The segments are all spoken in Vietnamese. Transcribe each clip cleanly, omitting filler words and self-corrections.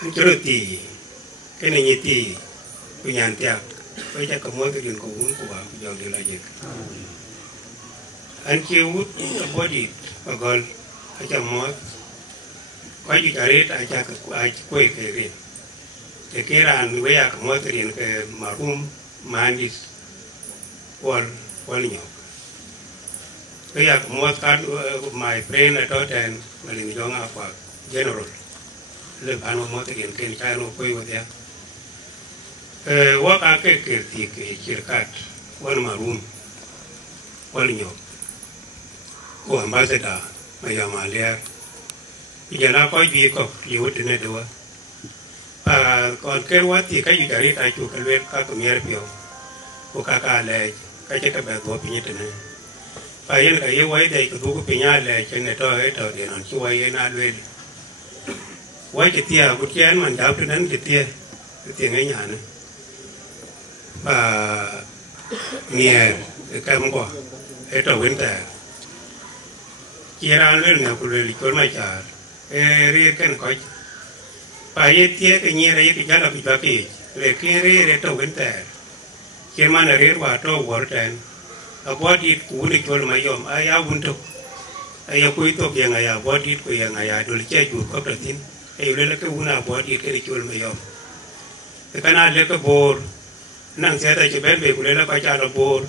anh cho ti cái này như ti của nhà tiệc với cha cầm mỗi cái chuyện của uống của bà của dòng đi lại gì anh kêu út cái body và còn anh cho mỗi quay đi cái rết anh cha cái quay cái rết cái ra với nhà cầm mỗi cái chuyện cái marum mandis wall nhọc cái nhà cầm mỗi cái my friend ở đó trên mà liền cho ngã qua general le ban mo te gen ken ka no koi wa ya wa ka ke ti ke kirkat wan marum wal nyo ko ambassador ma ya ma le ya na ko bi ko li wut ne do pa kon ke wa ti ka yi gari ta chu ka le ka ko mer pio ko ka le ka che ka ba go pi ne te ne pa yen ka ye wa de ko ko pi nya le che ne to e to de non chu wa ye na le quay cái tia của chị anh mình đào trên đánh cái tia ngay nhà nữa và nghe cái món quà ở trong bên ta chị ra lên nhà của người con mai trả riêng cái này coi và cái tia cái nghe này cái giá là bị bạc kì để cái riêng ở trong bên ta chị mà là riêng vào trong quán trên ở quán đi cũ đi cho mà yom ai áo bún tục ai áo quỳ tục yang ai áo quán đi quỳ yang ai áo đồ chơi chuột có được tin le ke una body ke chul me yo kana le ke bor nang se ta che ben be kule la ka cha lo bor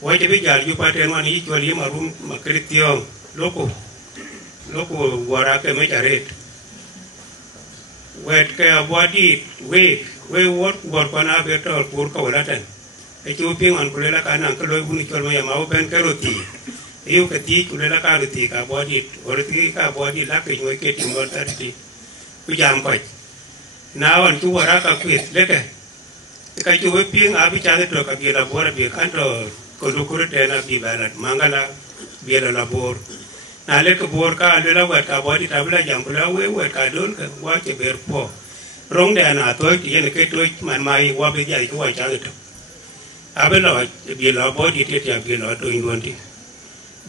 wa che bi jar yu pa ten wan yi chul yi marum ma kritiong loko wara ke me jaret wet ke body we wor pana be to pur ka wala tan e chu ping an kule la kana ke lo buni chul me ya ma ben ke roti yu ke ti kule la ka roti ka body or ti ka body la ke nyoy ke tim ta ti cứ làm coi nào anh chú vào các quyết đấy cái chú với pieng abi chả được cái việc là bor việc anh rồi còn lúc đó thế là bị bài là mangala việc là bor nào lấy cái bor cả lấy là vật cả bor thì ta bây giờ giảm là vật cả đơn cái quá chỉ bер po rong đèn à tôi thì cái tôi mà mai qua bây giờ chú vào chả được abi là việc là bor thì thì việc là tôi luôn đi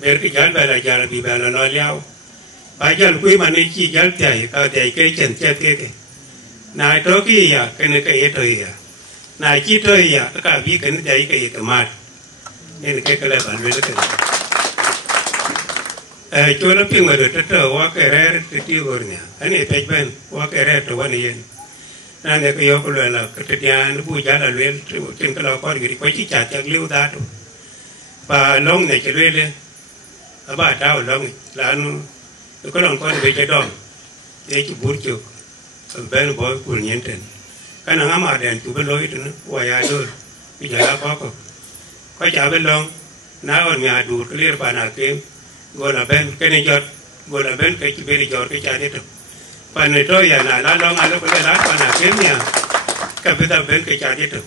bер cái giá bài là bị bài là lo liao bây giờ quý mà nên chi giáo thầy cao thầy cái chân chết cái này đó cái gì cái này cái gì này chi thôi gì cả biết cái này cái mát nên cái là bạn biết cái chỗ nó phim mà được trở qua cái rẻ thì tiêu rồi nhỉ anh ấy phải bên qua cái rẻ rồi anh ấy nên cái yêu cầu là cái tiền nó bùi giá là lên trên cái lò con người quay chỉ trả chắc liêu ta thôi và lông này chỉ lên ở bà trao lông là nó có lòng con về trái đòn để chụp bút chụp bên bói của nhân tình cái nào mà đèn chụp bên lối nữa quay ai thôi bây giờ đã có trả bên lòng nào ở nhà đủ cái liên bàn nào kiếm gọi là bên cái này giọt gọi là bên cái chụp bên giọt cái trả hết rồi bàn này thôi giờ là lá lòng ăn nó có cái lá bàn nào kiếm nhà cái bên ta bên cái trả hết rồi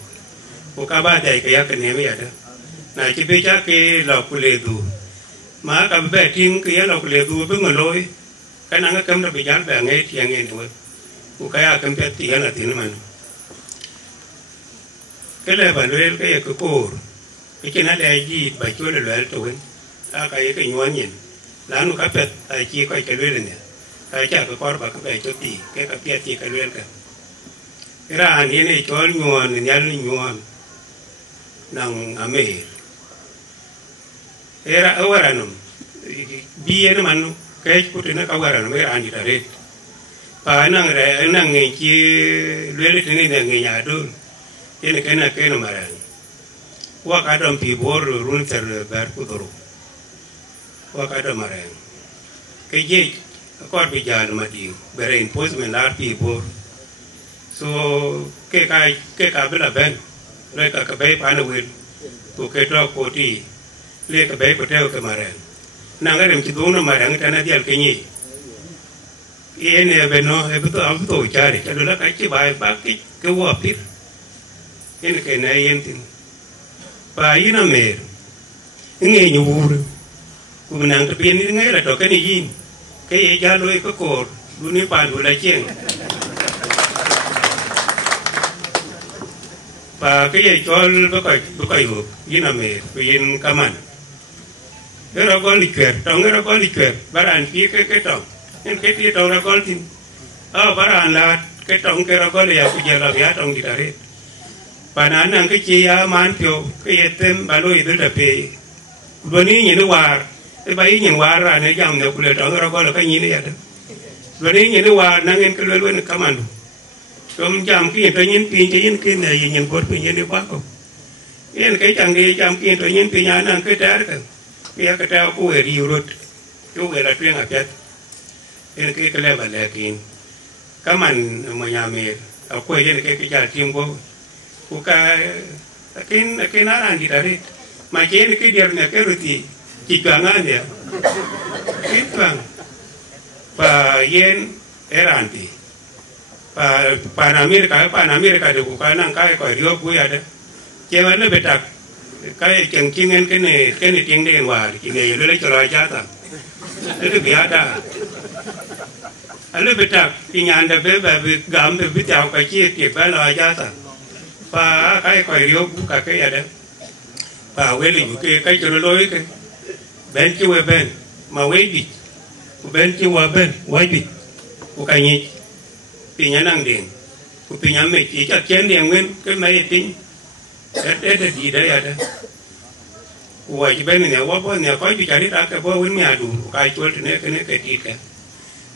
của các ba thầy cái này mới vậy đó này chỉ biết chắc cái lọc của lê đủ mà các bé tin cái lọc lê đủ với người lối cái năng cái cấm nó bị dán về ngay thì ngay thôi của cái cấm bé tiền là tiền mà cái này bạn nói cái cổ cái này là gì bài chúa là loại tuổi cái nhuận nhìn là nó cái bé ai chi cái luyện này cái chắc cái con bà cái bé cho tí cái bé tí cái luyện cái ra anh này cho nhuận nhuận năng ame era awaranum biye na manu kai kutina kawaranum era ani tare pa nang re nang ngi chi lele tini nang ngi ya do ene kana kana maran wa ka dom pi bor run ter ber ku doro wa ka dom maran ke je ko bi jal ma di bere enforcement lar pi bor so ke ka bela ben le ka be pa na wil ku ke to ko ti le ka be ko te ko maran nang ga dem ti do na maran ta na dial ke ni ene be no e to am to chari ka la ka chi bai ba ki ke wa pir ene ke na yen tin pa ina mer nge ni wur ku nang ta pin ni nge la to ke ni yin ke e ja lo ko ko du ni pa du la chen pa ke ye chol ba kai ru ina mer ku yin kaman era ko likwer tong era ko likwer baran pi ke tong en ke ti tong ra ko tin baran la cái trong cái đó có là bây giờ là giá trong đi đấy và nãy năng cái chi man phiêu cái tem bà lôi tới là về vừa ní nhìn nó hòa cái bấy nhìn hòa ra này dòng được lựa chọn cái đó là cái gì đấy đó vừa ní nhìn nó hòa năng em cái lối nó cắm ăn trong jam cái tôi nhìn pin cái nhìn cái này nhìn bớt pin nhìn quá không cái chẳng đi jam cái tôi nhìn pin nhà năng cái trái cái trái cô ở đi rồi chú cái là chuyện hợp chất cái level là kín cắm ăn mà nhà mình ở quê cái nhà team của cái nó ăn gì đấy mà chế cái điều này cái rồi thì chỉ toàn ăn vậy ít toàn và yên eran thì và Pan America được của cái năng cái coi riêng của ai đấy chế mà nó bị tắc cái chẳng kinh cái này tiếng đen hòa thì người lấy cho ra giá ta nó bị ác đã nó bị tắc thì nhà anh đã về gam về chào cái chia tiệc về là giá ta và cái coi riêng của cả cái đấy và cái lĩnh cái chỗ lối cái bên kia bên mà quay bị bên kia bên quay bị của cái gì thì nhà năng điện của nhà mình chỉ cho chén điện nguyên cái máy tính để gì đấy à đấy của cái bên này quá bên này có bị chạy ra cái bao nguyên nhà đủ cái chỗ này cái gì cả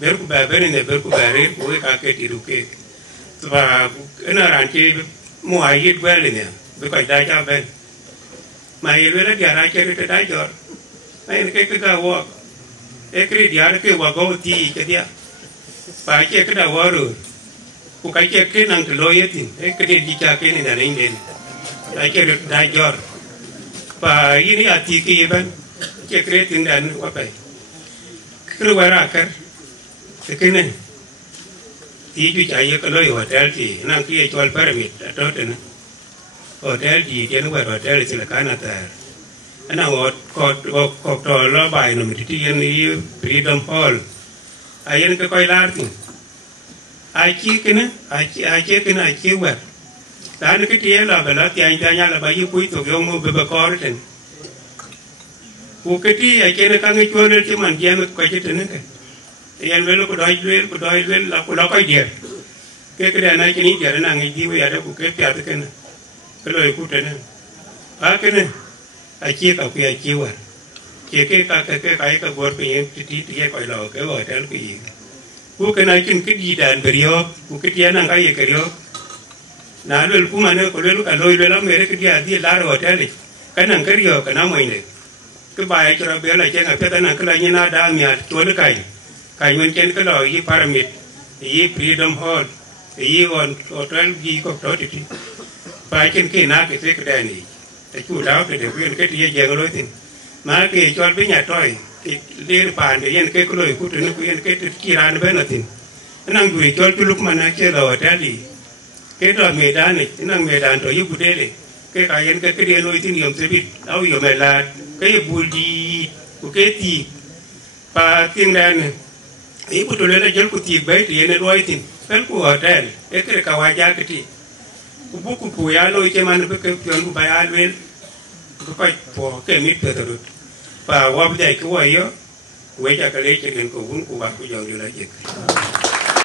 bên của bên này bên của bên của cái gì đủ cái và cái nào làm chi mua ai ít về này với cái đại gia bên mà yêu là dia ra chơi cái đại giọt này cái hoa cái dia cái hoa gấu thì cái dia phải chơi cái đầu hoa rồi cô cái chơi cái năng lôi ấy thì cái gì cha cái này là lên đến đại chơi được đại giọt và ini hati kia bên chơi cái tiếng đàn qua vậy cứ qua ra cái này thì chú chạy cái lối hotel thì năng kia cho pyramid đó thế này hotel gì thì nó gọi hotel thì là cái nào ta anh nào có trò lo bài nó mình thì anh đi Freedom Hall ai anh cái coi lá thì ai chia cái nữa ai chia cái này chia vậy đó nó cái chia là phải là tiền cho nhau là bao nhiêu quý thuộc ông mua bê có đấy cái tí ai chia nó càng cái chua lên chứ mình chia nó coi chứ thế nữa thì anh với nó có đòi lên là có đó coi điện cái này này cái này giờ nó ngay đi bây giờ đó cái piạt cái này cái lời của trên này cái này ai chia cả cái ai chia vậy chia cái bột cái tí coi là cái gọi là cái gì cái này cái gì đàn beri cái dia năng cái gì cái đó nãy lúc mà nó có lúc cả lôi lắm mấy cái dia lá rồi thế này cái năng cái gì cái nào mày này cái bài cho nó bé lại trên cái năng cái này như na đa miệtตัวnó cái mình trên cái loại gì pyramid gì Freedom Hall gì hotel gì có đó thì phải trên cái nào cái đèn này cái chủ đạo cái điều kiện cái gì dạng lối thì mà cái cho với nhà tròi thì liên bàn cái cái lối của nó cái kia ra nó bên là thì năng gửi cho lúc mà nó chơi là hotel gì cái đó mề đan này năng mề đan rồi giúp cái này cái đèn lối thì nhiều sẽ biết đâu nhiều mày là cái bùi đi của cái gì và tiếng đàn này ý của tôi là dân của tiệc bấy thì nó đôi thì cái của hotel cái kawaja cái gì của bố của ya lôi cho mình cái chuyện của bài ăn lên cái của cái mít từ từ và qua bây giờ cái quay á quay cho cái lấy cho đến của vốn của bạn của dòng như là gì